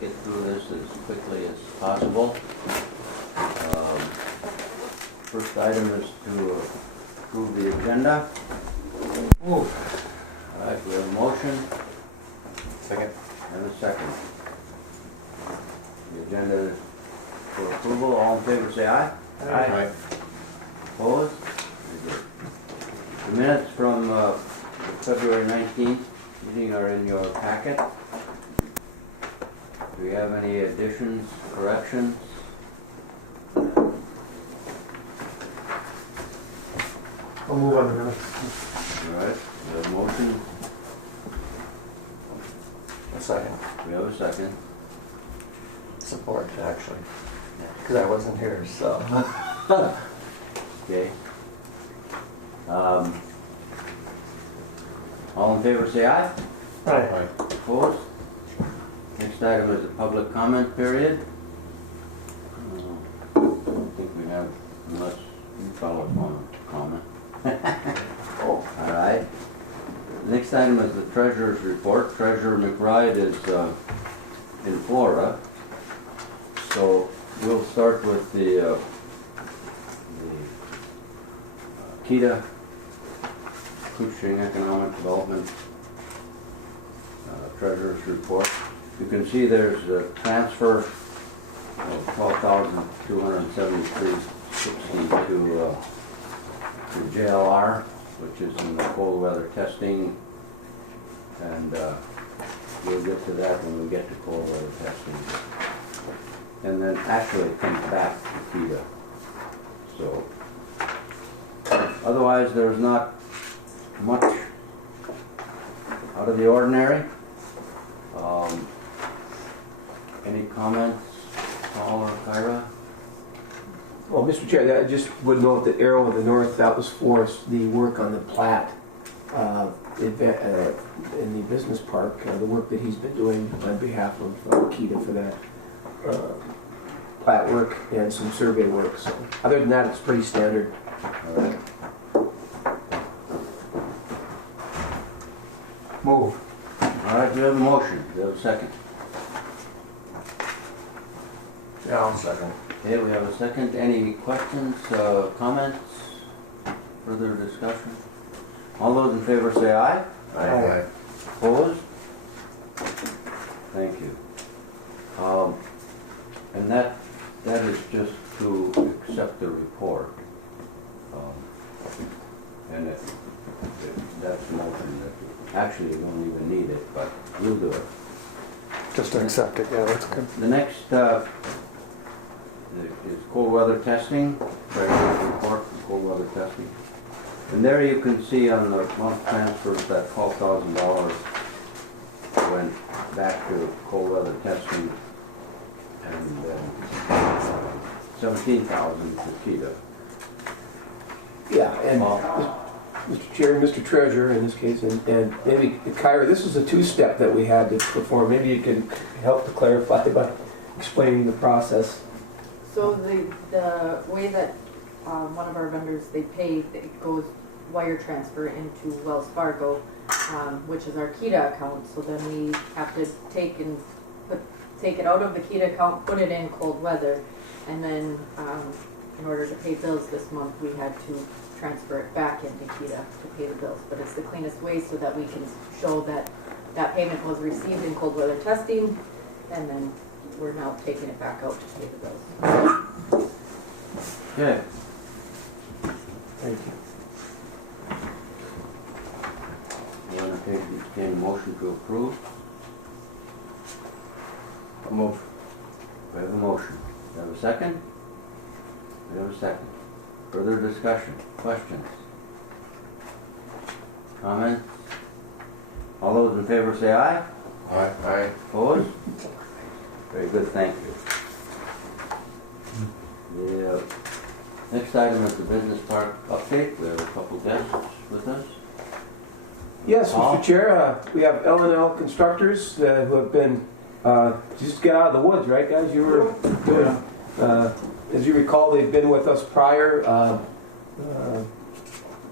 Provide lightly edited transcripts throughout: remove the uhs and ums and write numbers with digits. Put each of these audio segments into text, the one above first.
get through this as quickly as possible. First item is to approve the agenda. All right, we have a motion. Second. And a second. The agenda is for approval. All in favor say aye. Aye. Opposed? Very good. The minutes from the February 19th meeting are in your packet. Do we have any additions, corrections? I'll move on the minutes. All right, we have a motion. A second. We have a second. Support, actually. Because I wasn't here, so. Okay. All in favor say aye. Aye. Opposed? Next item is the public comment period. I don't think we have, unless you fellows want to comment. Oh. All right. Next item is the treasurer's report. Treasurer McBride is in Florida. So we'll start with the KEDA, Koochiching Economic Development Treasurer's report. You can see there's a transfer of $12,273.60 to JLR, which is in the cold weather testing, and we'll get to that when we get to cold weather testing. And then actually it comes back to KEDA. So otherwise there's not much out of the ordinary. Any comments, Paul or Kyra? Well, Mr. Chair, I just would note that arrow in the north, that was for the work on the plat in the business park, the work that he's been doing on behalf of KEDA for that plat work and some survey work. So other than that, it's pretty standard. All right. Move. All right, we have a motion. We have a second. Yeah, I'll second. Okay, we have a second. Any questions, comments, further discussion? All those in favor say aye. Aye. Opposed? Thank you. And that is just to accept the report. And that's the motion that, actually you don't even need it, but we'll do it. Just to accept it, yeah, that's good. The next is cold weather testing, treasurer's report for cold weather testing. And there you can see on the month transfers that $12,000 went back to cold weather testing and $17,000 to KEDA. Yeah, and Mr. Chair, Mr. Treasurer in this case, and maybe Kyra, this is a two-step that we had to perform. Maybe you can help to clarify by explaining the process. So the way that one of our vendors, they pay, it goes wire transfer into Wells Fargo, which is our KEDA account. So then we have to take it out of the KEDA account, put it in cold weather, and then in order to pay bills this month, we had to transfer it back into KEDA to pay the bills. But it's the cleanest way so that we can show that that payment was received in cold weather testing, and then we're now taking it back out to pay the bills. Okay. Thank you. You want to entertain a motion to approve? I'll move. We have a motion. We have a second? We have a second. Further discussion? Questions? Comments? All those in favor say aye. Aye. Aye. Opposed? Very good, thank you. The next item is the business park update. We have a couple guests with us. Yes, Paul? Mr. Chair, we have L&L Constructors who have been just get out of the woods, right, guys? You were doing, as you recall, they've been with us prior.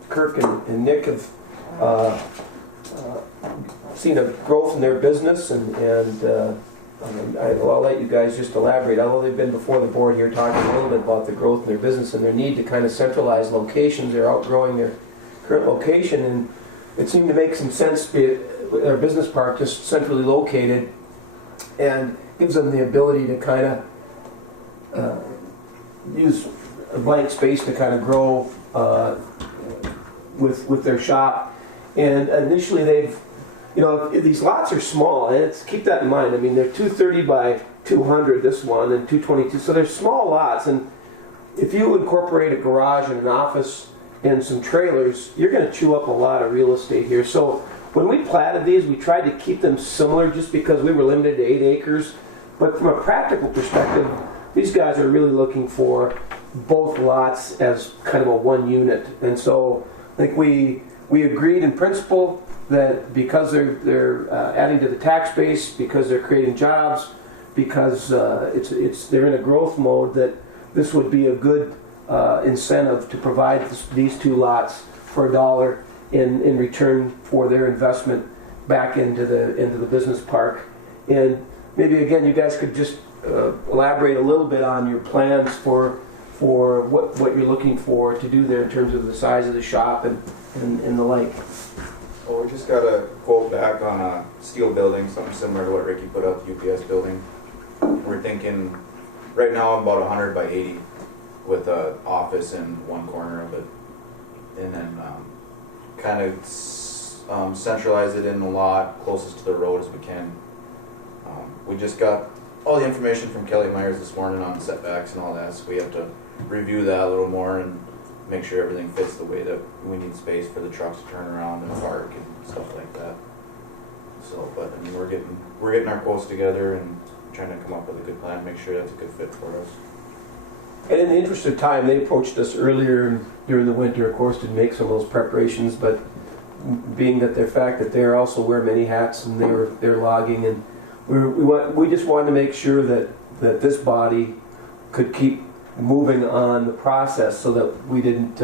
Kirk and Nick have seen a growth in their business and I'll let you guys just elaborate. Although they've been before the board here talking a little bit about the growth in their business and their need to kind of centralize locations. They're outgrowing their current location, and it seemed to make some sense to be their business park just centrally located, and gives them the ability to kind of use a blank space to kind of grow with their shop. And initially they've, these lots are small, and keep that in mind. I mean, they're 230 by 200, this one, and 222, so they're small lots. And if you incorporate a garage and an office and some trailers, you're going to chew up a lot of real estate here. So when we platted these, we tried to keep them similar just because we were limited to 8 acres. But from a practical perspective, these guys are really looking for both lots as kind of a one unit. And so I think we agreed in principle that because they're adding to the tax base, because they're creating jobs, because they're in a growth mode, that this would be a good incentive to provide these 2 lots for $1 in return for their investment back into the business park. And maybe again, you guys could just elaborate a little bit on your plans for what you're looking for to do there in terms of the size of the shop and the like. Well, we just got a quote back on a steel building, something similar to what Ricky put up, the UPS building. We're thinking, right now I'm about 100 by 80 with an office in one corner of it. And then kind of centralize it in the lot closest to the road as we can. We just got all the information from Kelly Myers this morning on setbacks and all that, so we have to review that a little more and make sure everything fits the way that we need space for the trucks to turn around and park and stuff like that. So, but I mean, we're getting our quotes together and trying to come up with a good plan, make sure that's a good fit for us. And in the interest of time, they approached us earlier during the winter, of course, to make some of those preparations, but being that their fact that they also wear many hats and they're logging, and we just wanted to make sure that this body could keep moving on the process so that we didn't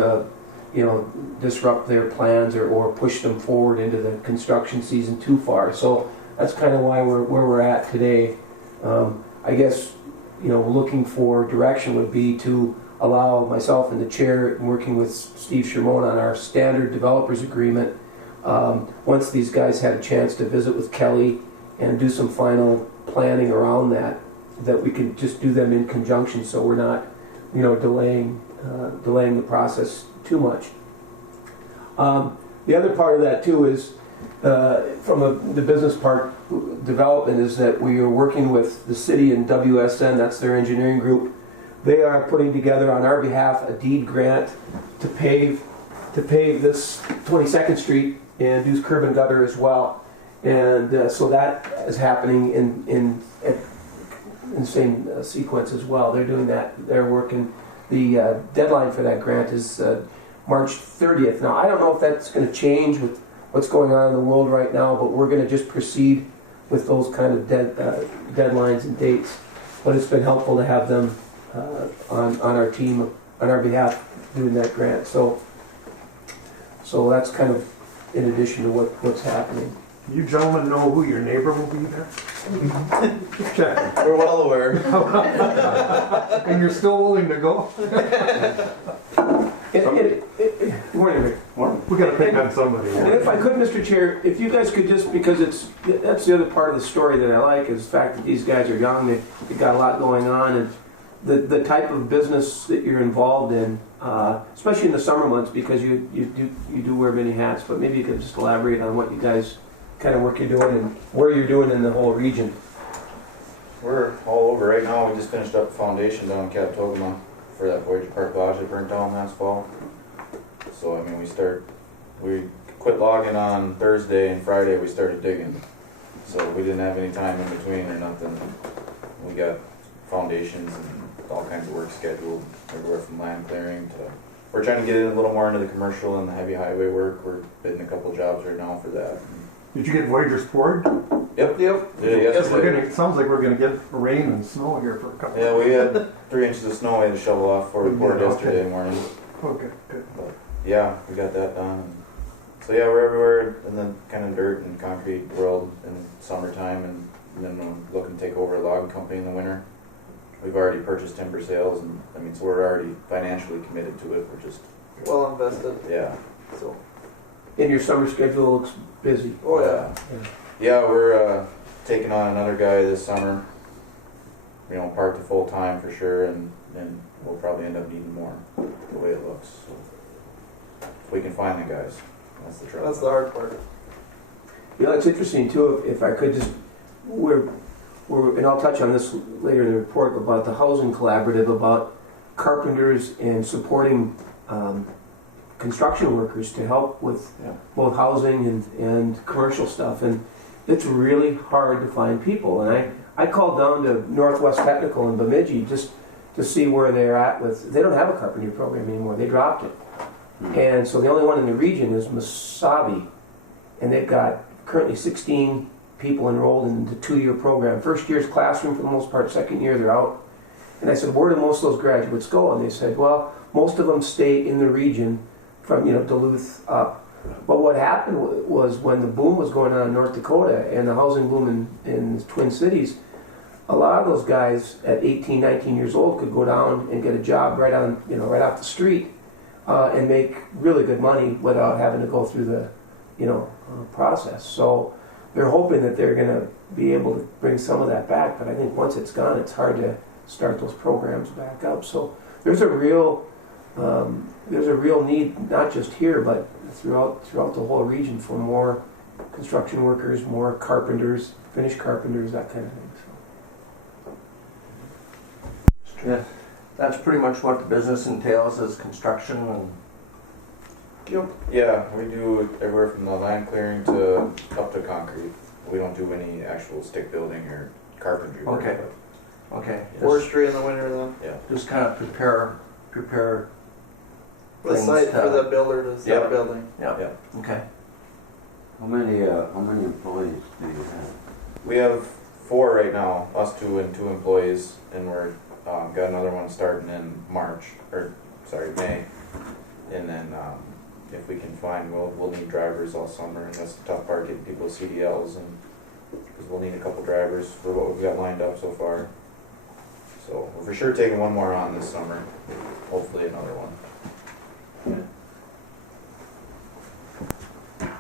disrupt their plans or push them forward into the construction season too far. So that's kind of why where we're at today. I guess looking for direction would be to allow myself and the chair, working with Steve Shermone on our standard developers agreement, once these guys had a chance to visit with Kelly and do some final planning around that we could just do them in conjunction, so we're not delaying the process too much. The other part of that too is from the business park development is that we are working with the city and WSN, that's their engineering group. They are putting together on our behalf a deed grant to pave this 22nd Street and do curb and gutter as well. And so that is happening in the same sequence as well. They're doing that. They're working. The deadline for that grant is March 30th. Now, I don't know if that's going to change with what's going on in the world right now, but we're going to just proceed with those kind of deadlines and dates. But it's been helpful to have them on our team, on our behalf, doing that grant. So that's kind of in addition to what's happening. You gentlemen know who your neighbor will be there? Check. We're well aware. And you're still willing to go? Morning, Rick. We got to pick on somebody. And if I could, Mr. Chair, if you guys could just, because that's the other part of the story that I like, is the fact that these guys are young, they've got a lot going on, and the type of business that you're involved in, especially in the summer months, because you do wear many hats, but maybe you could just elaborate on what you guys, kind of work you're doing and where you're doing in the whole region. We're all over right now. We just finished up the foundation down in Capitogama for that Voyager Park Lodge that burnt down last fall. So I mean, we quit logging on Thursday, and Friday we started digging. So we didn't have any time in between or nothing. We got foundations and all kinds of work scheduled, everywhere from land clearing to. We're trying to get in a little more into the commercial and the heavy highway work. We're bidding a couple jobs right now for that. Did you get Voyager's poured? Yep. Yeah, Yes, it sounds like we're going to get rain and snow here for a couple. Yeah, we had 3 inches of snow we had to shovel off before we poured yesterday morning. Okay, good. But yeah, we got that done. So yeah, we're everywhere in the kind of dirt and concrete world in summertime, and and then we're looking to take over a logging company in the winter. We've already purchased timber sales, and I mean, so we're already financially committed to it. We're just, Well invested, yeah. so. And your summer schedule looks busy. Oh, yeah. Yeah, we're taking on another guy this summer. You know, part to full time for sure, and we'll probably end up needing more the way it looks. So if we can find the guys, that's the trouble. That's the hard part. You know, it's interesting too, if I could just, and I'll touch on this later in the report, about the housing collaborative, about carpenters and supporting construction workers to help with both housing and commercial stuff. And it's really hard to find people. And I called down to Northwest Technical in Bemidji just to see where they're at with, they don't have a carpentry program anymore. They dropped it. And so the only one in the region is Masabi. And they've got currently 16 people enrolled in the 2-year program. First year's classroom for the most part, second year they're out. And I said, where do most of those graduates go? And they said, well, most of them stay in the region from, Duluth up. But what happened was when the boom was going on in North Dakota and the housing boom in the Twin Cities, a lot of those guys at 18, 19 years old could go down and get a job right on, right off the street and make really good money without having to go through the, process. So they're hoping that they're going to be able to bring some of that back. But I think once it's gone, it's hard to start those programs back up. So there's a real need, not just here, but throughout the whole region, for more construction workers, more carpenters, finished carpenters, that kind of thing. So. Yeah, that's pretty much what the business entails, is construction and. Yep. Yeah, we do everywhere from the land clearing to up to concrete. We don't do any actual stick building or carpentry work. Okay. Okay. Yes. Forestry in the winter then? Yeah. Just kind of prepare The things site to- for the builder to start building. Yeah. Yeah. Okay. How many employees do you have? We have 4 right now, us 2 and 2 employees, and we're got another one starting in May. And then if we can find, we'll need drivers all summer, and that's the tough part, getting people CDLs, and because we'll need a couple drivers for what we've got lined up so far. So we're for sure taking one more on this summer, hopefully another one.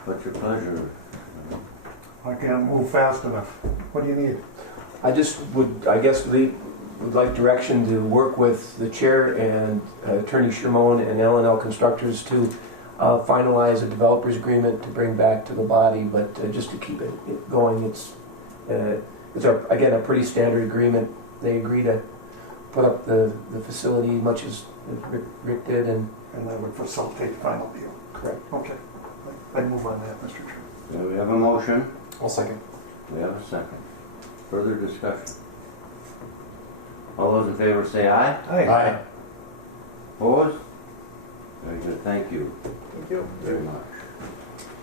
What's your pleasure? I can't move fast enough. What do you need? I just would, I guess, would like direction to work with the chair and Attorney Shermone and L&L Constructors to finalize a developer's agreement to bring back to the body, but just to keep it going. It's again a pretty standard agreement. They agree to put up the facility much as Rick did, and that would facilitate the final deal. correct. Okay. I'd move on that, Mr. Chair. Do we have a motion? I'll second. We have a second. Further discussion? All those in favor say aye. Aye. Opposed? Very good, thank you Thank you. very much.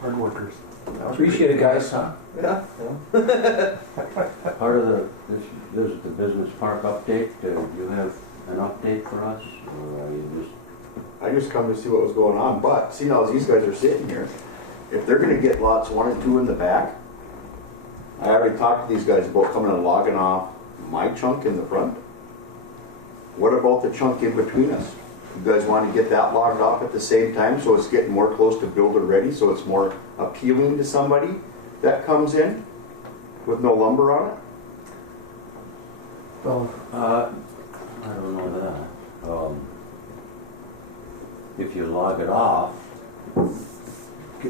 Hard workers. Appreciate it, guys. Yeah. Part of this visit the business park update, do you have an update for us? Or are you just, I just come to see what was going on, but seeing how these guys are sitting here, if they're gonna get lots 1 and 2 in the back, I already talked to these guys about coming and logging off my chunk in the front. What about the chunk in between us? You guys want to get that logged off at the same time, so it's getting more close to builder ready, so it's more appealing to somebody that comes in with no lumber on it? Well, I don't know that. If you log it off,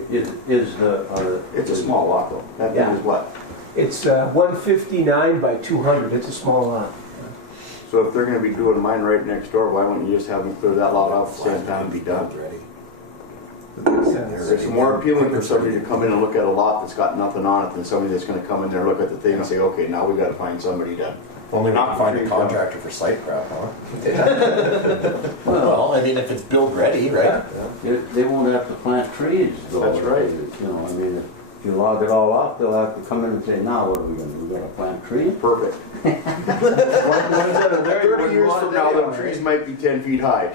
is the... It's a small lot though. That thing is what? it's 159 by 200. It's a small lot. So if they're gonna be doing mine right next door, why wouldn't you just have them clear that lot off at the same time and be done? It's more appealing for somebody to come in and look at a lot that's got nothing on it than somebody that's gonna come in there, look at the thing and say, okay, now we gotta find somebody to... Only we Not can find a free contractor for site prep, huh? Well, I mean, if it's build ready, right? They won't have to plant trees though. That's right. I mean, if you log it all off, they'll have to come in and say, now what are we gonna do? We're gonna plant trees? Perfect. 30 years from now, the trees might be 10 feet high.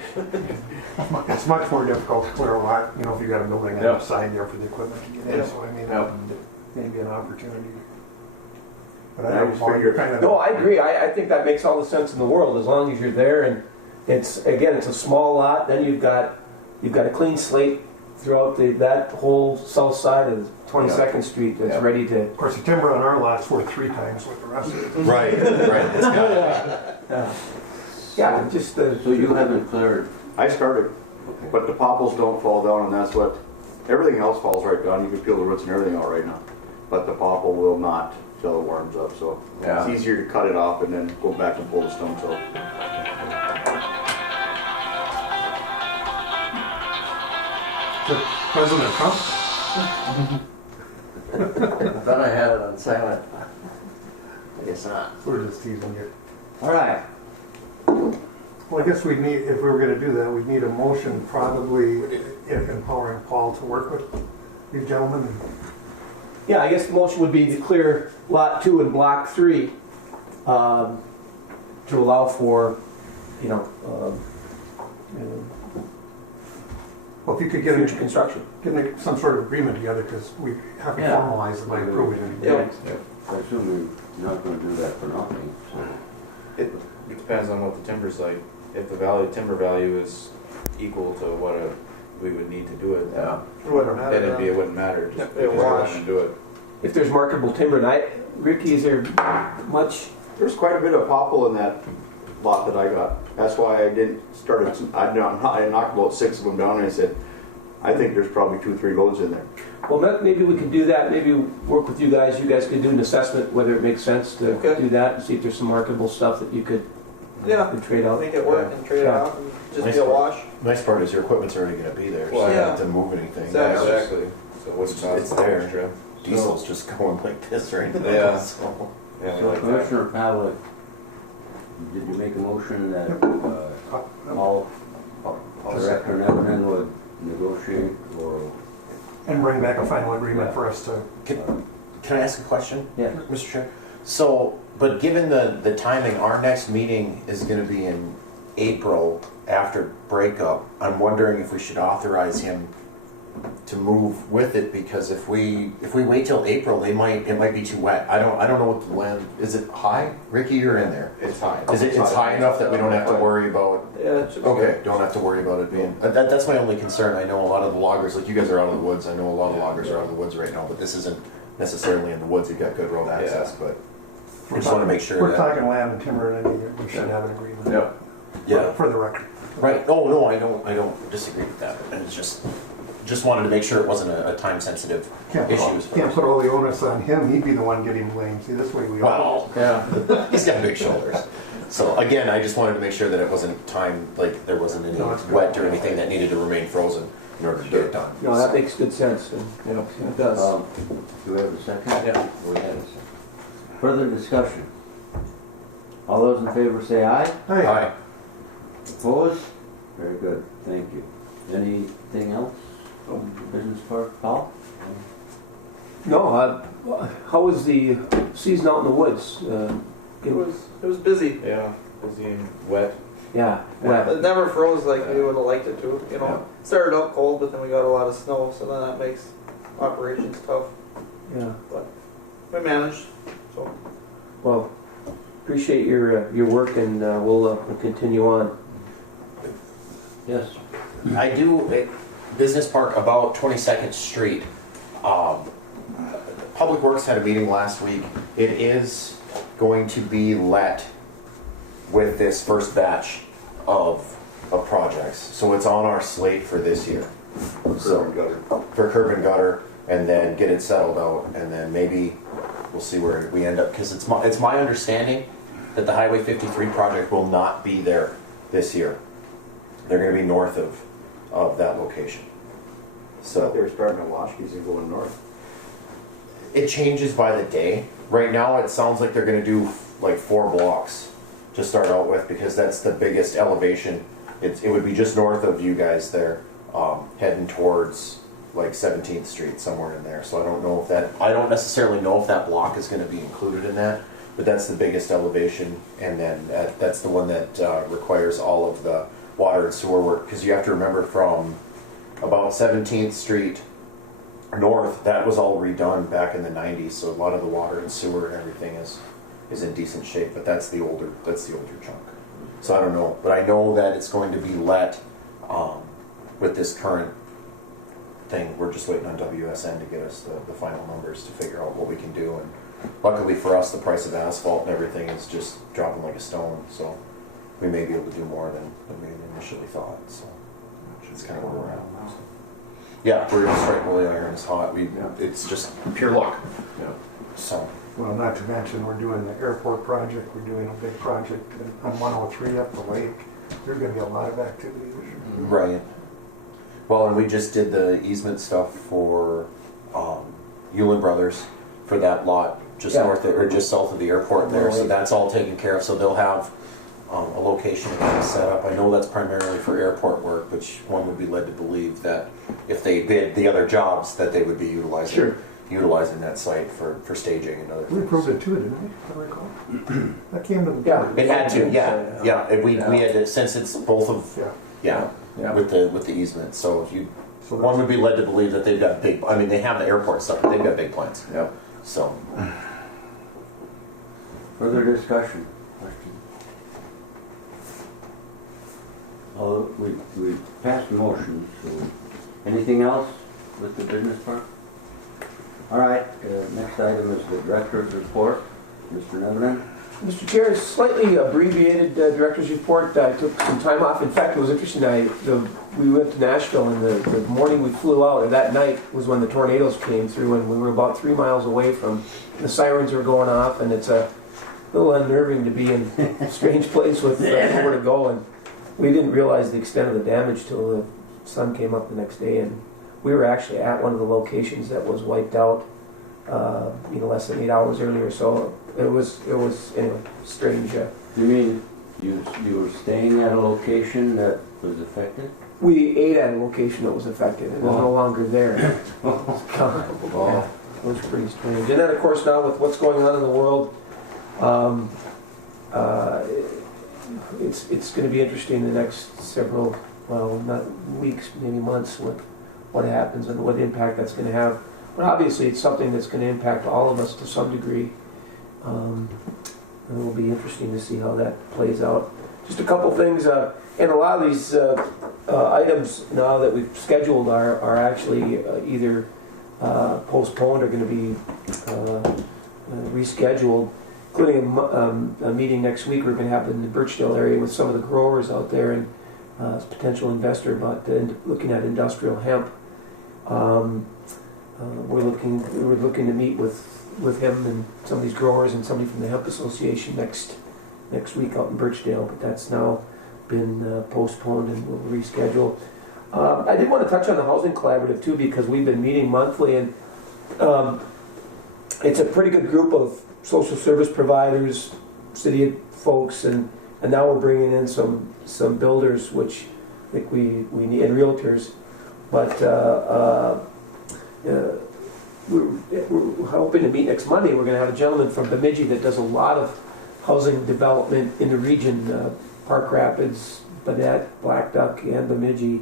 It's much more difficult to clear a lot, if you got a building outside there for the equipment to get in, so I mean, that may be an opportunity. But I don't know, you're kind of. No, I agree. I think that makes all the sense in the world as long as you're there. And it's a small lot. Then you've got a clean slate throughout that whole south side of 22nd Street that's ready to. Of course, the timber on our lot's worth 3 times what the rest of it. Right, right. It's gotta Yeah, just So you haven't cleared, I started, but the popples don't fall down, and that's what, everything else falls right down. You can peel the roots and everything out right now. But the popple will not till it warms up, so Yeah. it's easier to cut it off and then go back and pull the stumps out. Is it President Trump? I thought I had it on silent. I guess not. We're just teasing you. all right. Well, I guess we'd need, if we were gonna do that, we'd need a motion probably empowering Paul to work with these gentlemen. yeah. I guess the motion would be to clear lot 2 and block 3 to allow for Well, if you could get future construction. some sort of agreement together, because we have to Yeah. formalize it by approving it. Yeah. I assume you're not gonna do that for nothing, so. It depends on what the timber's like. If the timber value is equal to what we would need to do it, Yeah. It wouldn't matter. then it wouldn't matter. Just Yeah, go wash. ahead and do it. If there's marketable timber, and Ricky, is there much? There's quite a bit of popple in that lot that I got. That's why I didn't start it. I knocked about 6 of them down, and I said, I think there's probably 2-3 loads in there. Well, maybe we could do that. Maybe work with you guys. You guys could do an assessment whether it makes sense to Okay. do that and see if there's some marketable stuff that you could Yeah, trade out. make it work and trade it Yeah. out and just Nice be a part. wash. Nice part is your equipment's already gonna be there, so Well, you don't yeah. have to move anything. Exactly. Exactly. So what's It's cost there. extra? Diesel's just going like this right now. Yeah. So. Yeah, So like that. Commissioner Pavlik, did you make a motion that, all, Director Nevin would negotiate or? And bring back a final agreement for us to, Can I ask a question? Yeah. Mr. Chair? So, but given the timing, our next meeting is gonna be in April after breakup. I'm wondering if we should authorize him to move with it, because if we wait till April, it might be too wet. I don't know what the land, is it high? Ricky, you're in there. It's high. It's high enough that we don't have to worry about, Yeah, it should be okay, good. don't have to worry about it being, that's my only concern. I know a lot of the loggers, like you guys are out of the woods, I know a lot of loggers are out of the woods right now, but this isn't necessarily in the woods, you've got good road access, but I just wanna make sure we're that, talking land and timber, and we should have an agreement. Yep. yeah, For the record. right, oh, no, I don't disagree with that, and it's just wanted to make sure it wasn't a time sensitive Can't issues for can't us. put all the onus on him, he'd be the one getting blamed. See, this way we all. Well, Yeah. he's got big shoulders. So again, I just wanted to make sure that it wasn't time, like there wasn't any No, it's good. wet or anything that needed to remain frozen in order to get it done. No, that makes good sense. And, it does. Do we have a second? Yeah. We have a second. Further discussion? All those in favor say aye. Hey, Aye. Opposed? Very good, thank you. Anything else from the business park, Paul? No, how was the season out in the woods? It was busy. Yeah. Busy and wet. Yeah, It never froze like we would have liked it to. You know, started out cold, but then we got a lot of snow, so then that makes operations tough. yeah. We managed. So Well, appreciate your work, and we'll continue on. Yes. I do, Business Park about 22nd Street. Public Works had a meeting last week. It is going to be let with this first batch of projects. So it's on our slate for this year. Curb and gutter. For curb and gutter, and then get it settled out, and then maybe we'll see where we end up. Because it's my understanding that the Highway 53 project will not be there this year. They're going to be north of that location. So they So were starting at Washki's and going north. it changes by the day. Right now, it sounds like they're going to do like 4 blocks to start out with, because that's the biggest elevation. It would be just north of you guys there, heading towards like 17th Street, somewhere in there. So I don't necessarily know if that block is going to be included in that, but that's the biggest elevation, and then that's the one that requires all of the water and sewer work, because you have to remember from about 17th Street north, that was all redone back in the 90s, so a lot of the water and sewer and everything is in decent shape, but that's the older chunk. So I don't know, but I know that it's going to be let with this current thing. We're just waiting on WSN to get us the final numbers to figure out what we can do, and luckily for us, the price of asphalt and everything is just dropping like a stone, so we may be able to do more than we initially thought, so it's kind of where we're at. Yeah, we're gonna strike while the iron is hot. It's just pure luck. Yeah. So. Well, not to mention, we're doing the airport project, we're doing a big project on 103 up the lake. There's gonna be a lot of activity this year. Right. Well, and we just did the easement stuff for Hewlin Brothers for that lot just north of, or just south of the airport there. So that's all taken care of. So they'll have a location set up. I know that's primarily for airport work, which one would be led to believe that if they bid the other jobs, that they would be utilizing that site for staging and other things. We approved it too, didn't we? If I recall. That came to the board. It had to, yeah. And we had it, since it's both of, Yeah. with the easement. So if you, So one would be led to believe that they've got big, I mean, they have the airport stuff, but they've got big plans. Yeah. So, Further discussion, question? We passed the motion, so anything else with the business park? All right, next item is the director's report. Mr. Nevlin? Mr. Chair, a slightly abbreviated director's report. I took some time off. In fact, it was interesting. We went to Nashville, and the morning we flew out, and that night was when the tornadoes came through, and we were about 3 miles away from, the sirens were going off, and it's a little unnerving to be in a strange place with nowhere to go. And we didn't realize the extent of the damage till the sun came up the next day, and we were actually at one of the locations that was wiped out, less than 8 hours earlier. So it was anyway, strange. You mean you were staying at a location that was affected? We ate at a location that was affected. It was no longer there. Oh. It was pretty strange. And then, of course, now with what's going on in the world, it's going to be interesting the next several, not weeks, maybe months, with what happens and what impact that's going to have. But obviously, it's something that's going to impact all of us to some degree. And it will be interesting to see how that plays out. Just a couple things, and a lot of these items now that we've scheduled are actually either postponed or going to be rescheduled, including a meeting next week we're going to have in the Birchdale area with some of the growers out there and potential investor about looking at industrial hemp. We were looking to meet with him and some of these growers and somebody from the Hemp Association next week out in Birchdale, but that's now been postponed and we'll reschedule. I did want to touch on the Housing Collaborative too, because we've been meeting monthly, and it's a pretty good group of social service providers, city folks, and now we're bringing in some builders, which I think we need, and realtors, but we're hoping to meet next Monday. We're going to have a gentleman from Bemidji that does a lot of housing development in the region, Park Rapids, Badet, Black Duck, and Bemidji,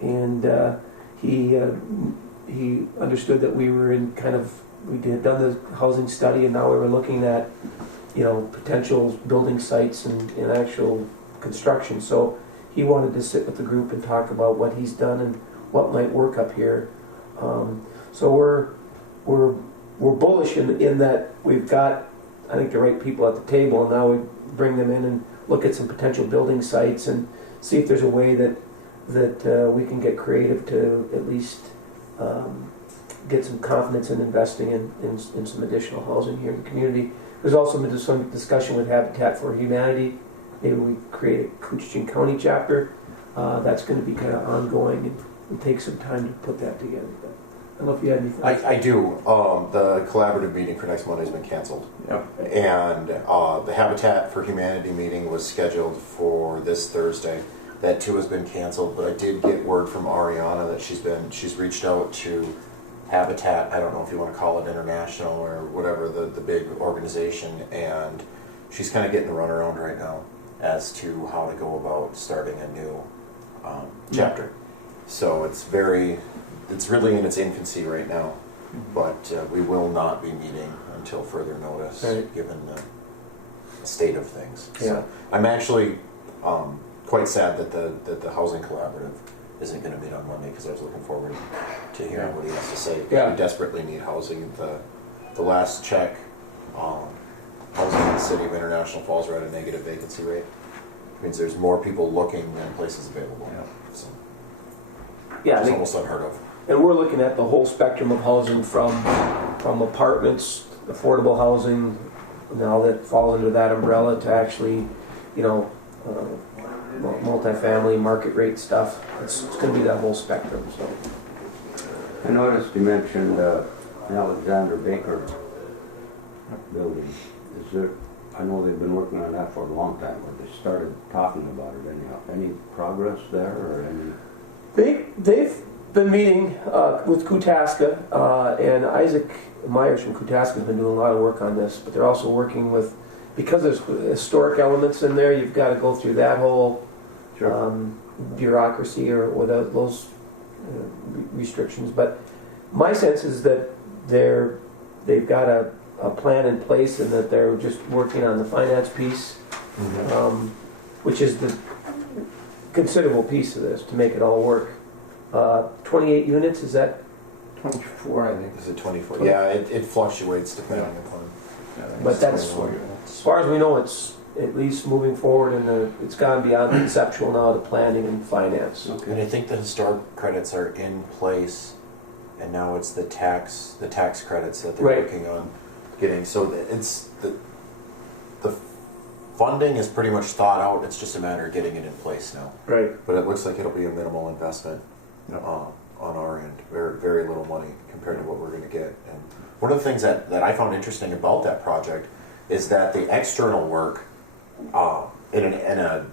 and he understood that we were in we had done the housing study, and now we were looking at potential building sites and actual construction. So he wanted to sit with the group and talk about what he's done and what might work up here. So we're bullish in that we've got, I think, the right people at the table, and now we bring them in and look at some potential building sites and see if there's a way that we can get creative to at least get some confidence in investing in some additional housing here in the community. There's also been some discussion with Habitat for Humanity. Maybe we create a Koochiching County chapter. That's going to be kind of ongoing, and it'll take some time to put that together. But I don't know if you had anything. I do. The collaborative meeting for next Monday has been canceled. Yep. And the Habitat for Humanity meeting was scheduled for this Thursday. That too has been canceled, but I did get word from Ariana that she's reached out to Habitat, I don't know if you want to call it international or whatever, the big organization, and she's kind of getting the runaround right now as to how to go about starting a new chapter. So it's it's really in its infancy right now, but we will not be meeting until further notice, Right. given the state of things. Yeah. So I'm actually quite sad that the housing collaborative isn't going to meet on Monday, because I was looking forward to hearing what he has to say. Yeah. We desperately need housing. The last check, housing in the city of International Falls are at a negative vacancy rate. It means there's more people looking than places available. So Yeah, I it's think, almost unheard of. and we're looking at the whole spectrum of housing from apartments, affordable housing, now that falls under that umbrella, to actually, you know, multifamily, market rate stuff. It's going to be that whole spectrum, so. I noticed you mentioned Alexander Baker building. Is there, I know they've been working on that for a long time, but they started talking about it anyhow. Any progress there or any? They've been meeting with Koochiching, and Isaac Myers from Koochiching has been doing a lot of work on this, but they're also working with, because there's historic elements in there, you've got to go through that whole bureaucracy or without those restrictions. But my sense is that they've got a plan in place, and that they're just working on the finance piece, which is the considerable piece of this to make it all work. 28 units, is that? 24, I think. Is it 24? Yeah, it fluctuates depending upon. But that's, as far as we know, it's at least moving forward, and it's gone beyond conceptual now to planning and finance. And I think the historic credits are in place, and now it's the tax credits that they're Right. working on getting. So it's the funding is pretty much thought out. It's just a matter of getting it in place now. Right. But it looks like it'll be a minimal investment on our end. Very, very little money compared to what we're going to get. And one of the things that I found interesting about that project is that the external work, in an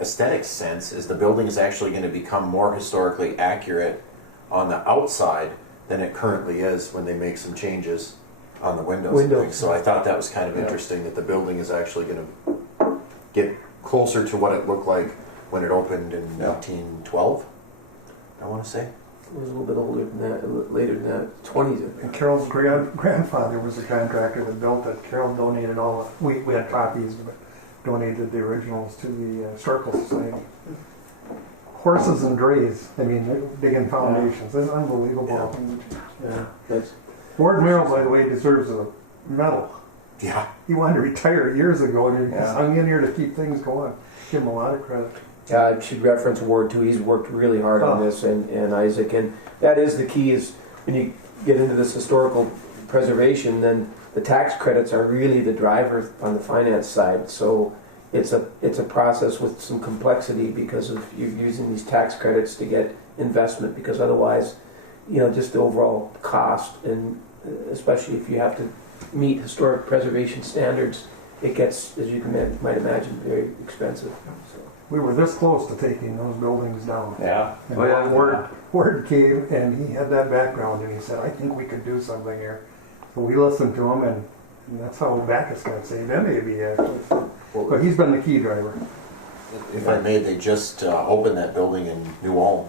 aesthetic sense, is the building is actually going to become more historically accurate on the outside than it currently is when they make some changes on the windows. And things. So I thought that was kind of interesting, that the building is actually going to get closer to what it looked like when it opened in 1912, I want to say. It was a little bit older than that, a little later than that, 20s. I think. And Carol's grandfather was the contractor that built it. Carol donated all, we had copies, but donated the originals to the Historical Society. Horses and drays, I mean, they're digging foundations. It's unbelievable. Yeah, that's, Ward Merrill, by the way, deserves a medal. Yeah. He wanted to retire years ago, and he hung in here to keep things going. Give him a lot of credit. yeah, I should reference Ward too. He's worked really hard on this, and Isaac, and that is the key. Is when you get into this historical preservation, then the tax credits are really the driver on the finance side. So it's a process with some complexity, because of you're using these tax credits to get investment, because otherwise, you know, just the overall cost, and especially if you have to meet historic preservation standards, it gets, as you might imagine, very expensive. So. We were this close to taking those buildings down. Yeah. And Ward came, and he had that background, and he said, I think we could do something here. So we listened to him, and that's how Bacchus got saved, and maybe actually. But he's been the key driver. If I may, they just opened that building in New Ulm,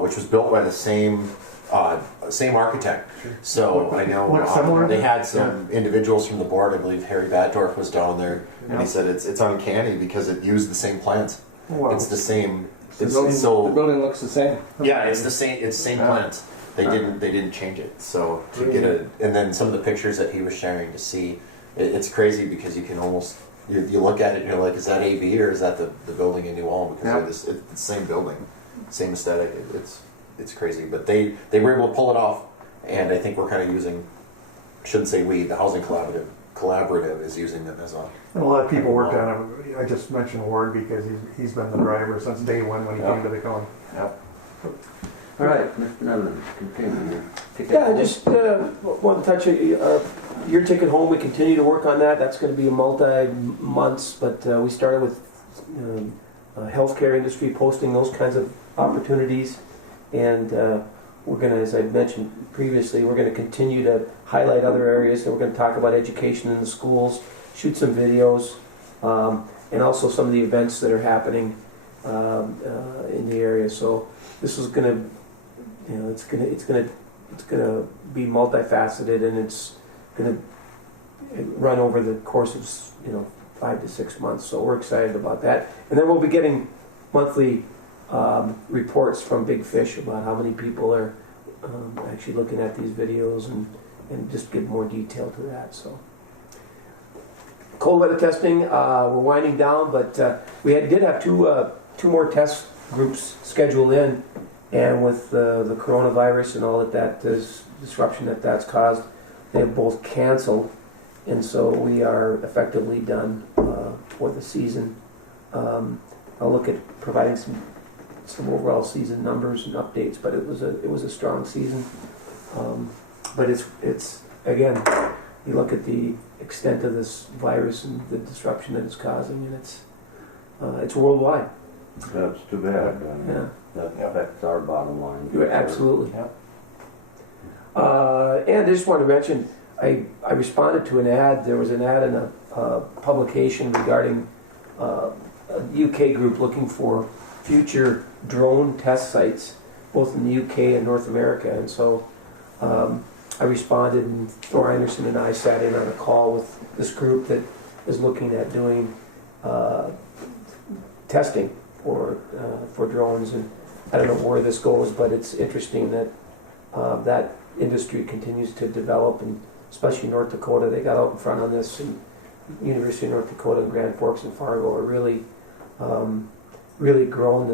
which was built by the same architect. So I know What, similar? they had some individuals from the board. I believe Harry Batdorf was down there, and he said it's uncanny because it used the same plans. Wow. It's the same. It's The so building looks the same. yeah, it's the same. It's same plans. They didn't change it. So to get a, and then some of the pictures that he was sharing to see, it's crazy because you can almost. You look at it and you're like, is that AV or is that the building in New Ulm? Because it's the same building, same aesthetic. It's crazy, but they were able to pull it off, and I think we're kind of using. I shouldn't say we. The housing collaborative is using them as a. And a lot of people worked on it. I just mentioned Ward because he's been the driver since day one when he came to the county. Yep. All right, Mr. Nunlin, continue. Yeah, I just want to touch your ticket home. We continue to work on that. That's going to be a multi-months, but we started with healthcare industry posting those kinds of opportunities, and we're going to, as I mentioned previously, we're going to continue to highlight other areas, and we're going to talk about education in the schools, shoot some videos, and also some of the events that are happening in the area. So this is going to you know, it's gonna be multifaceted, and it's gonna run over the course of 5 to 6 months. So we're excited about that. And then we'll be getting monthly reports from Big Fish about how many people are actually looking at these videos, and just give more detail to that. So cold weather testing, we're winding down, but we did have two more test groups scheduled in, and with the coronavirus and all that is disruption that's caused, they have both canceled, and so we are effectively done for the season. I'll look at providing some overall season numbers and updates, but it was a strong season. But it's again, you look at the extent of this virus and the disruption that it's causing, and it's worldwide. That's too bad. Yeah. That affects our bottom line. Absolutely. And I just wanted to mention, I responded to an ad. There was an ad in a publication regarding a UK group looking for future drone test sites, both in the UK and North America. And so I responded, and Thor Anderson and I sat in on a call with this group that is looking at doing testing for drones. And I don't know where this goes, but it's interesting that that industry continues to develop, and especially North Dakota. They got out in front on this, and University of North Dakota and Grand Forks and Fargo are really grown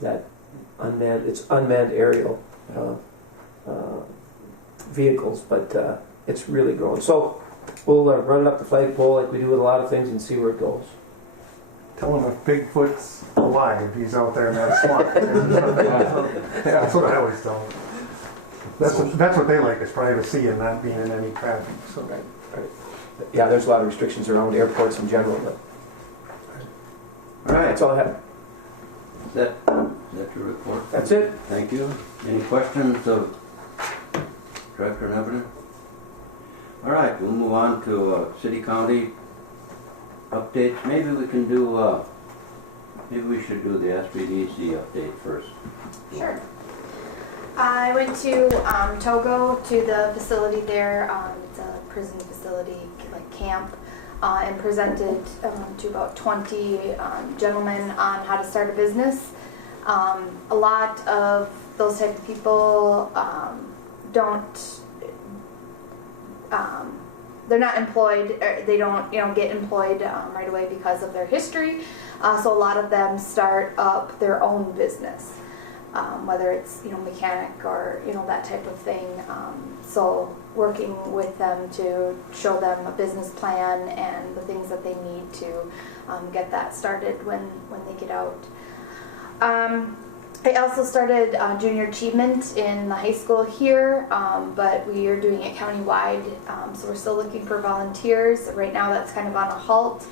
that unmanned aerial vehicles, but it's really growing. So we'll run it up the flagpole like we do with a lot of things and see where it goes. Tell him if Bigfoot's alive, he's out there in that swamp. Yeah, that's what I always tell them. That's what they like, is privacy and not being in any traffic. So. Right. Yeah, there's a lot of restrictions around airports in general, but All right. that's all I have. Is that your report? That's it. Thank you. Any questions of Director Neverton? All right, we'll move on to city-county updates. Maybe we can do, maybe we should do the SBDC update first. Sure. I went to Togo, to the facility there. It's a prison facility, like camp, and presented to about 20 gentlemen on how to start a business. A lot of those type of people they're not employed, or they don't get employed right away because of their history. So a lot of them start up their own business. Whether it's mechanic or that type of thing. So working with them to show them a business plan and the things that they need to get that started when they get out. I also started junior achievement in the high school here, but we are doing it countywide. So we're still looking for volunteers. Right now that's kind of on a halt.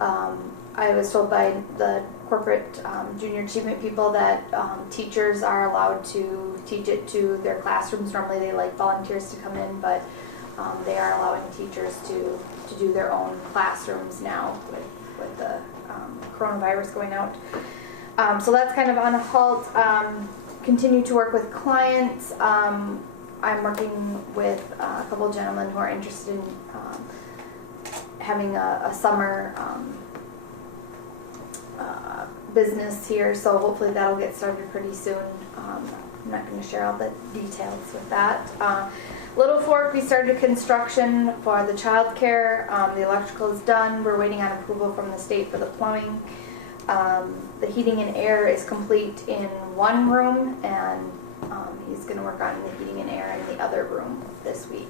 I was told by the corporate junior achievement people that teachers are allowed to teach it to their classrooms. Normally they like volunteers to come in, but they are allowing teachers to do their own classrooms now with the coronavirus going out. So that's kind of on a halt. Continue to work with clients. I'm working with a couple of gentlemen who are interested in having a summer business here, so hopefully that'll get started pretty soon. I'm not going to share all the details with that. Little Fork, we started construction for the child care. The electrical is done. We're waiting on approval from the state for the plumbing. The heating and air is complete in one room, and he's going to work on the heating and air in the other room this week.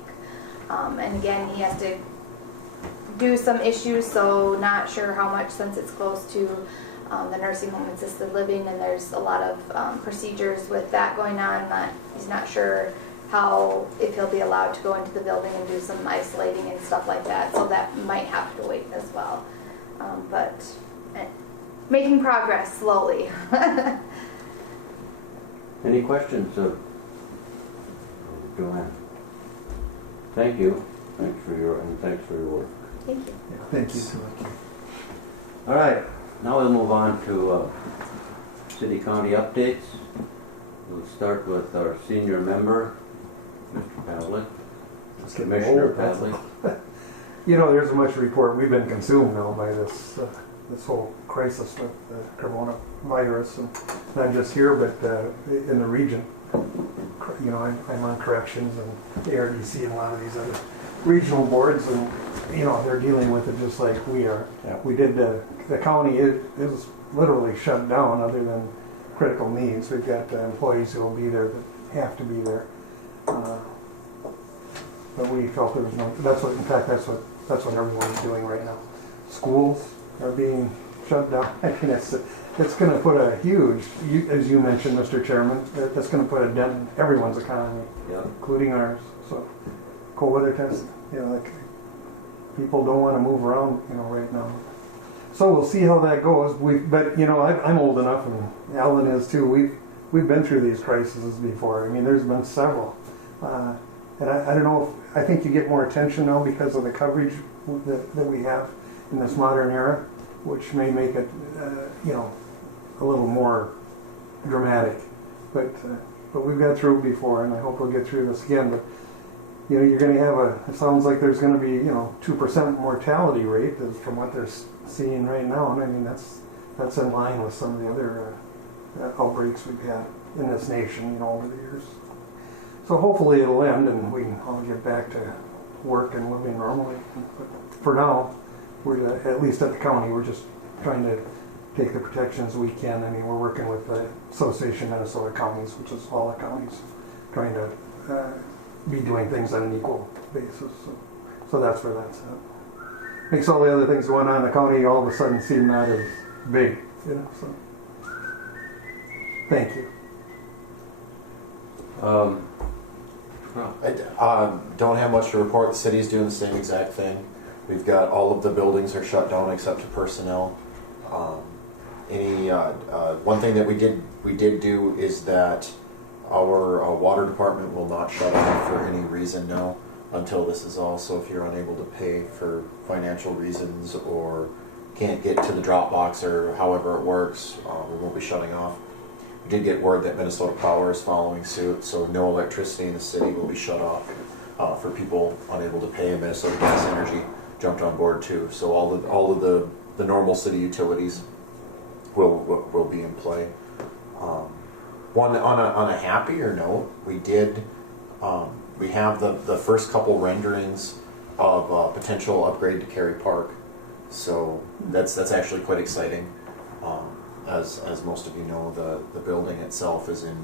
And again, he has to do some issues, so not sure how much, since it's close to the nursing home assisted living, and there's a lot of procedures with that going on, that he's not sure if he'll be allowed to go into the building and do some isolating and stuff like that, so that might have to wait as well. But making progress slowly. Any questions of Joanne? Thank you. Thanks for your work. Thank you. Yeah, thank you. All right, now we'll move on to city-county updates. We'll start with our senior member, Mr. Pavlik, It's getting Commissioner old, that's all. Pavlik. You know, there's much to report. We've been consumed now by this this whole crisis with the coronavirus, and not just here, but in the region. You know, I'm on corrections and the ARDC and a lot of these other regional boards, and you know, they're dealing with it just like we are. Yeah. We did the county is literally shut down, other than critical needs. We've got employees who will be there that have to be there. But we felt there was no. That's what, in fact, that's what everyone's doing right now. Schools are being shut down. I mean, it's going to put a huge, as you mentioned, Mr. Chairman, that's going to put a dent in everyone's economy, Yep. including ours. So, cold weather testing, you know, like people don't want to move around, you know, right now. So we'll see how that goes. But you know, I'm old enough, and Alan is too. We've been through these crises before. I mean, there's been several. And I don't know if, I think you get more attention now because of the coverage that we have in this modern era, which may make it, you know, a little more dramatic. But we've got through it before, and I hope we'll get through this again. But, you know, you're going to have it sounds like there's going to be, you know, 2% mortality rate from what they're seeing right now. And I mean, that's in line with some of the other outbreaks we've had in this nation, you know, over the years. So hopefully it'll end and we can all get back to work and living normally. But for now, we're at least at the county, we're just trying to take the protections we can. I mean, we're working with the Association of Minnesota Counties, which is all the counties, trying to be doing things on an equal basis. So that's where that's at. Makes all the other things going on in the county all of a sudden seem not as big, you know. So thank you. I don't have much to report. The city's doing the same exact thing. We've got all of the buildings are shut down except to personnel. One thing that we did do is that our water department will not shut off for any reason now until this is all. So if you're unable to pay for financial reasons or can't get to the drop box or however it works, we won't be shutting off. We did get word that Minnesota Power is following suit, so no electricity in the city will be shut off for people unable to pay. And Minnesota Gas Energy jumped on board too. So all of the normal city utilities will be in play. On a happier note, we have the first couple renderings of potential upgrade to Cary Park. So that's actually quite exciting. As most of you know, the building itself is in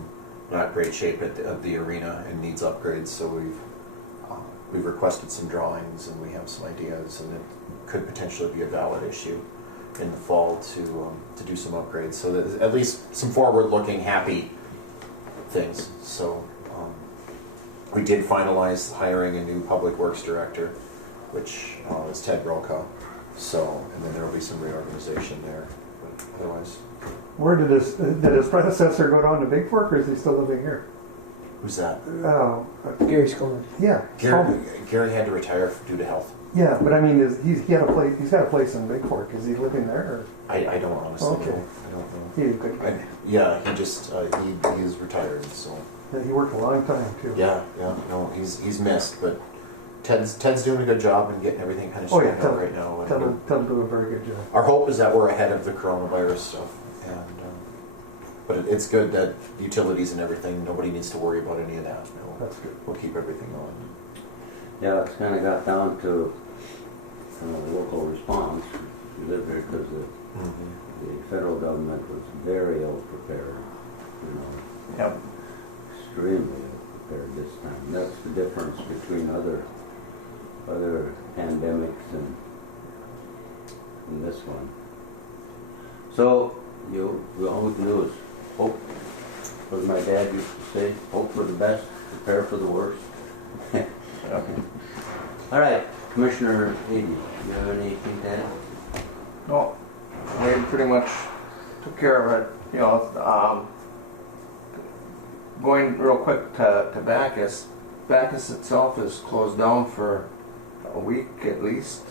not great shape at the arena and needs upgrades. So we've requested some drawings and we have some ideas, and it could potentially be a ballot issue in the fall to do some upgrades. So that at least some forward-looking, happy things. So we did finalize hiring a new public works director, which is Ted Brokaw. So, and then there will be some reorganization there. But otherwise, Where did his predecessor go down to Big Fork, or is he still living here? who's that? Gary Scollin. Yeah. Gary had to retire due to health. Yeah, but I mean, he's got a place in Big Fork. Is he living there? Or? I don't honestly Okay. know. I don't know. He's a good guy. Yeah, he just he is retired. So Yeah, he worked a long time too. yeah, no, he's missed, but Ted's doing a good job and getting everything kind of Oh, yeah, straightened out right now. And Tell him to do a very good job. our hope is that we're ahead of the coronavirus stuff, and but it's good that utilities and everything, nobody needs to worry about any of that. No, That's good. we'll keep everything going. Yeah, it's kind of got down to local response. We live here because the federal government was very ill prepared, Yep. extremely ill prepared this time. That's the difference between other pandemics and this one. So all we can do is hope, as my dad used to say, hope for the best, prepare for the worst. All right, Commissioner Eden, you have anything to add? No, we pretty much took care of it. You know, going real quick to Bacchus. Bacchus itself is closed down for a week at least.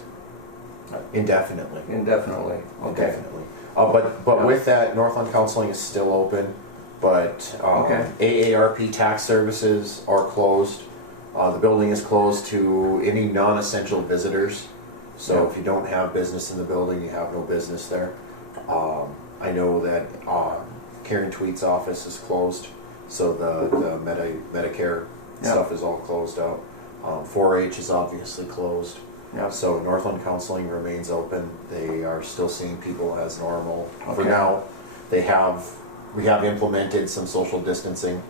Indefinitely. Indefinitely. Okay. Indefinitely. But with that, Northland Counseling is still open. but Okay. AARP tax services are closed. The building is closed to any non-essential visitors. So if you don't have business in the building, you have no business there. I know that Karen Tweet's office is closed, so the Medicare stuff is all closed out. 4-H is obviously closed. Yeah. So Northland Counseling remains open. They are still seeing people as normal. For Okay. now, we have implemented some social distancing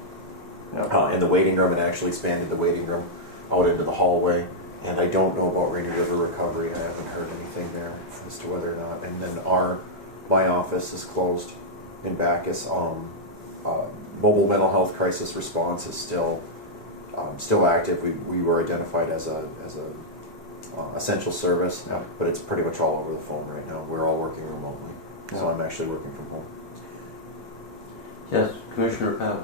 in the waiting room and actually expanded the waiting room out into the hallway. And I don't know about Rainy River Recovery. I haven't heard anything there as to whether or not. And then my office is closed in Bacchus. Mobile mental health crisis response is still active. We were identified as a essential service, but it's pretty much all over the phone right now. We're all working remotely, so I'm actually working from home. Yes, Commissioner Pavlik.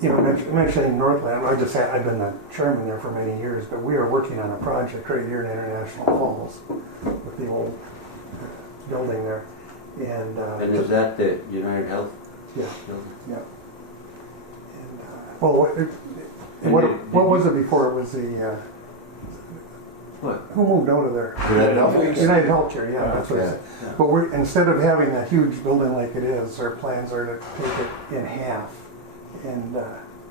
You know, mentioning Northland, I've been the chairman there for many years, but we are working on a project right here in International Falls with the old building there. And is that the United Health? Yeah. building? Yeah. And, what was it before? It was the, What? who moved out of there? United Health? United Healthcare, yeah, that's what it Yeah. is. But instead of having a huge building like it is, our plans are to take it in half and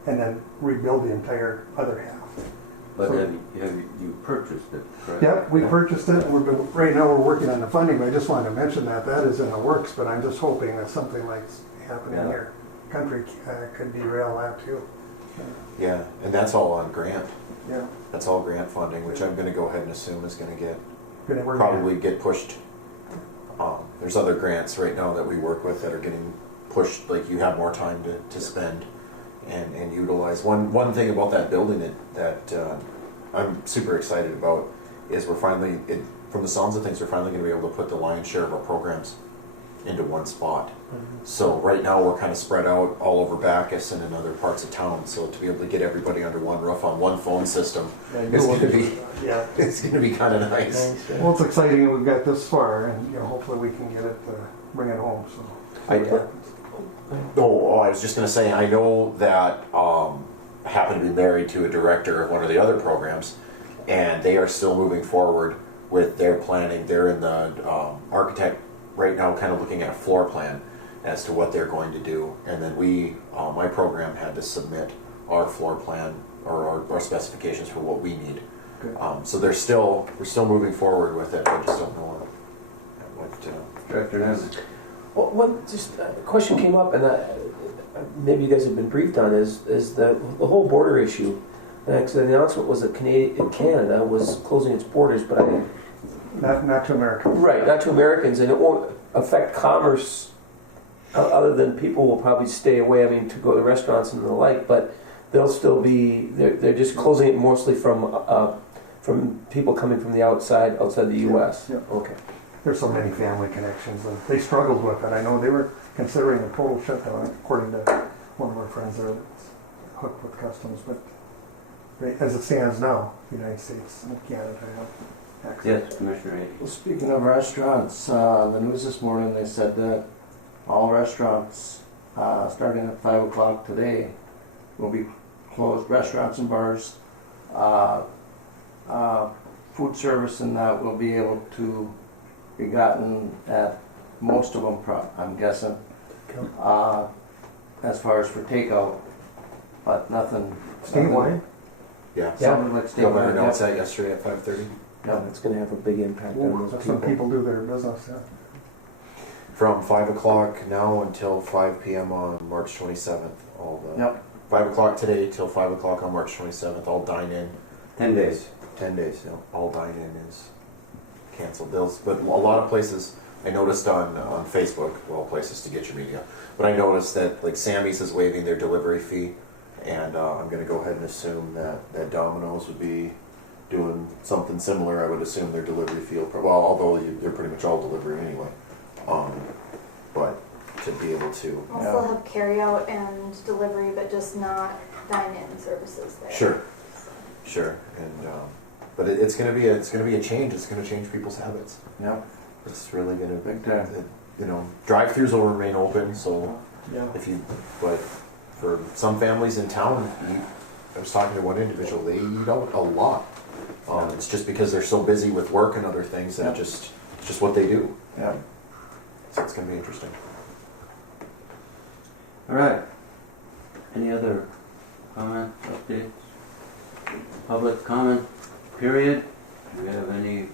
then rebuild the entire other half. But So- have you purchased it, correct? Yep, we purchased it, and right now we're working on the funding, but I just wanted to mention that is in the works, but I'm just hoping that something like's happening Yeah. here. Country could derail that too. Yeah, and that's all on grant. Yeah. That's all grant funding, which I'm going to go ahead and assume is going to We're probably get pushed. There's other grants right now that we work with that are getting pushed. Like, you have more time to spend and utilize. One thing about that building that I'm super excited about is from the sounds of things, we're finally going to be able to put the lion's share of our programs into one spot. So right now we're kind of spread out all over Bacchus and in other parts of town. So to be able to get everybody under one roof on one phone system, it's going to be kind of nice. Well, it's exciting that we've got this far, and hopefully we can get it, bring it home. So. I was just going to say, I know that I happen to be married to a director of one of the other programs, and they are still moving forward with their planning. They're in the architect right now, kind of looking at a floor plan as to what they're going to do. And then my program had to submit our floor plan or our specifications for what we need. So we're still moving forward with it. I just don't know what Director Nesbitt. Well, just a question came up, and maybe you guys have been briefed on, is the whole border issue. Because the announcement was that Canada was closing its borders, but Not to America. right, not to Americans, and it won't affect commerce. Other than people will probably stay away. I mean, to go to restaurants and the like, but they'll still be. They're just closing it mostly from people coming from the outside the U.S. Yeah. Okay. There's so many family connections, and they struggled with it. I know they were considering a total shutdown, according to one of our friends there that's hooked with customs. But as it stands now, the United States and Canada have access. Yes, Commissioner Hayes. Well, speaking of restaurants, the news this morning, they said that all restaurants, starting at 5 o'clock today, will be closed. Restaurants and bars, food service and that will be able to be gotten at most of them, I'm guessing, as far as for takeout, but nothing. Statewide? Yeah. Sounded like Governor statewide. announced that yesterday at 5:30. Yeah, it's going to have a big impact on those That's people. when people do their business. Yeah. From 5 o'clock now until 5 p.m. on March 27th. All the Yep. 5 o'clock today till 5 o'clock on March 27th. All dine in. 10 days. 10 days. All dine in is canceled. But a lot of places, I noticed on Facebook, well, places to get your media, but I noticed that like Sammy's is waiving their delivery fee, and I'm going to go ahead and assume that Domino's would be doing something similar. I would assume their delivery fee, although they're pretty much all delivery anyway. But to be able to. We'll still have carry out and delivery, but just not dine-in services there. Sure, and but it's going to be a change. It's going to change people's habits. Yep. It's really going to Big time. drive-throughs will remain open. So Yeah. but For some families in town, I was talking to one individual, they eat out a lot. It's just because they're so busy with work and other things that it's just what they do. Yeah. So it's gonna be interesting. All right. Any other comments, updates? Public comment period? Do we have any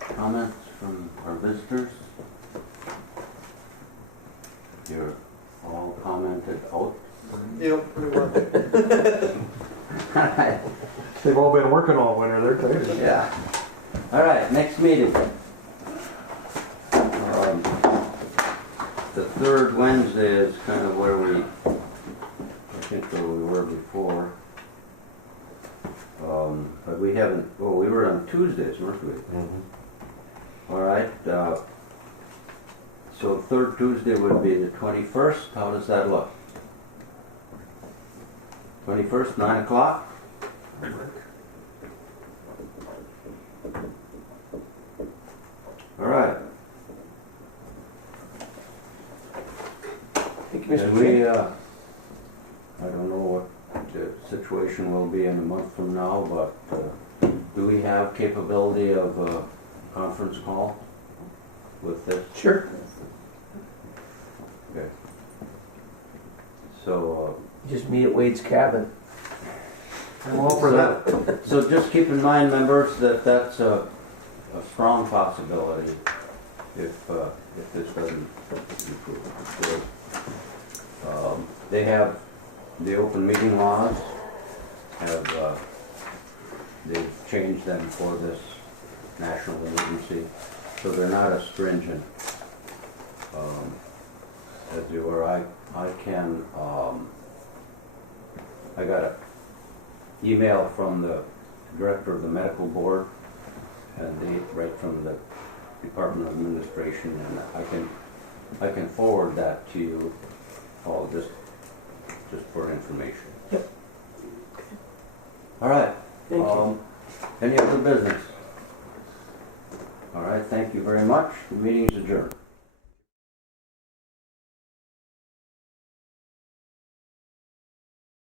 comments from our visitors? You're all commented out. Yep, pretty much. Alright, They've all been working all winter, they're tired. yeah. Alright, next meeting. The third Wednesday is kind of where I think where we were before. But we haven't, well, we were on Tuesdays, weren't we? Alright, so third Tuesday would be the 21st. How does that look? 21st, 9 o'clock? Alright. Thank you, Mr. And Chair. we, I don't know what the situation will be in a month from now, but do we have capability of a conference call with this? Sure. Okay. So, Just meet at Wade's cabin. I'm all for that. so just keep in mind, members, that that's a strong possibility if this doesn't improve. So, they have the open meeting laws have they've changed them for this national emergency, so they're not as stringent as they were. I can I got an email from the director of the medical board, and they right from the Department of Administration, and I can forward that to you all just for information. Yep. All right. Thank you. Any other business? All right, thank you very much. The meeting is adjourned.